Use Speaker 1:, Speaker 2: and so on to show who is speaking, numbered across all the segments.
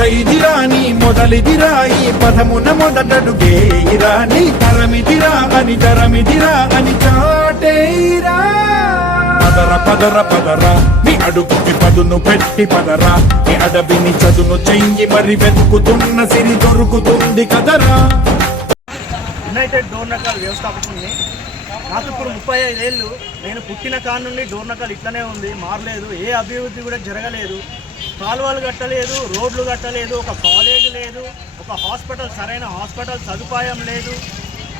Speaker 1: నీ మొదలిదిరాయి ఇదిరా మొదలిదిరా ఈ పదమున మొదటడుగేయిరా నీ తరమిదిరా అని తరమిదిరా అని చాటేరా పదర పదర పదరా నీ అడుగుకి పదును పెట్టి పదరా. నీ అడవిని చదును చెయ్యి మరి వెతుకుతున్న సిరి దొరుకుతుంది కదరా.
Speaker 2: యునైటెడ్ డోర్నకల్ వ్యవస్థాపకుని నాకు ఇప్పుడు ముప్పై ఐదేళ్ళు నేను పుట్టిన కాడ నుండి డోర్నకల్ ఇట్లనే ఉంది మారలేదు ఏ అభివృద్ధి కూడా జరగలేదు. కాలువలు కట్టలేదు రోడ్లు కట్టలేదు ఒక కాలేజ్ లేదు ఒక హాస్పిటల్ సరైన హాస్పిటల్ సదుపాయం లేదు.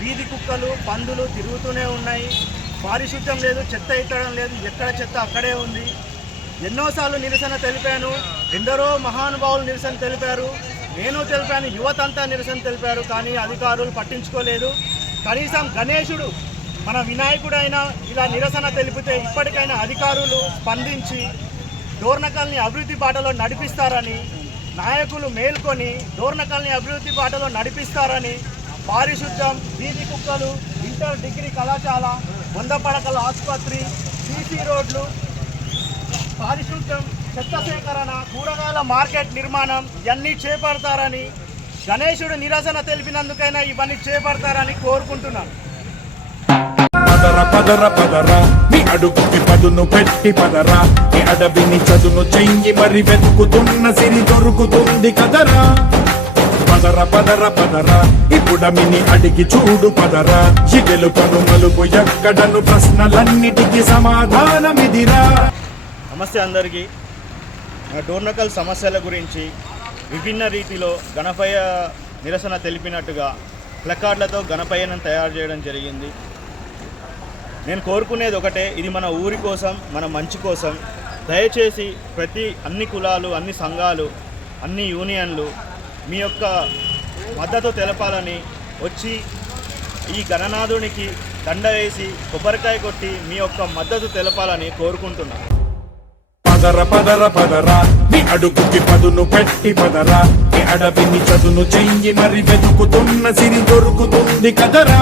Speaker 2: వీధి కుక్కలు పందులు తిరుగుతూనే ఉన్నాయి. పారిశుద్ధ్యం లేదు చెత్త ఎత్తడం లేదు ఎక్కడ చెత్త అక్కడే ఉంది. ఎన్నోసార్లు నిరసన తెలిపాను ఎందరో మహానుభావులు నిరసన తెలిపారు. నేను తెలిపాను యువత అంతా నిరసన తెలిపారు కానీ అధికారులు పట్టించుకోలేదు. కనీసం గణేశుడు మన వినాయకుడైనా ఇలా నిరసన తెలిపితే ఇప్పటికైనా అధికారులు స్పందించి డోర్నకల్ని అభివృద్ధి బాటలో నడిపిస్తారని నాయకులు మేల్కొని డోర్నకల్ని అభివృద్ధి బాటలో నడిపిస్తారని పారిశుద్ధ్యం వీధి కుక్కలు ఇంటర్ డిగ్రీ కళాశాల వంద పడకల ఆసుపత్రి సీసీ రోడ్లు పారిశుద్ధ్యం చెత్త సేకరణ కూరగాయల మార్కెట్ నిర్మాణం ఇవన్నీ చేపడతారని గణేశుడు నిరసన తెలిపినందుకైనా ఇవన్నీ చేపడతారని కోరుకుంటున్నాను.
Speaker 1: పదర అడుగుకి పదును పెట్టి పదరా. ఈ అడవిని చదును చెయ్యి మరి వెతుకుతున్న సిరి దొరుకుతుంది కదరా. పదర పదర పదర. ఇప్పుడమిని అడిగి చూడు పదరా. చిగెలు పను మలుపు ఎక్కడను ప్రశ్నలన్నిటికీ సమాధానమిదిరా.
Speaker 2: నమస్తే అందరికీ. నా డోర్నకల్ సమస్యల గురించి విభిన్న రీతిలో గణపయ్య నిరసన తెలిపినట్టుగా ప్లకార్డులతో గణపయ్యను తయారు చేయడం జరిగింది. నేను కోరుకునేది ఒకటే ఇది మన ఊరి కోసం మన మంచి కోసం. దయచేసి ప్రతి అన్ని కులాలు అన్ని సంఘాలు అన్ని యూనియన్లు మీ యొక్క మద్దతు తెలపాలని వచ్చి ఈ గణనాథునికి దండ వేసి కొబ్బరికాయ కొట్టి మీ యొక్క మద్దతు తెలపాలని కోరుకుంటున్నాను
Speaker 1: పదర పదర పదరా మీ అడుగుకి పదును పెట్టి పదరా నీ అడవిని చదును చెయ్యి మరి వెతుకుతున్న సిరి దొరుకుతుంది కదరా.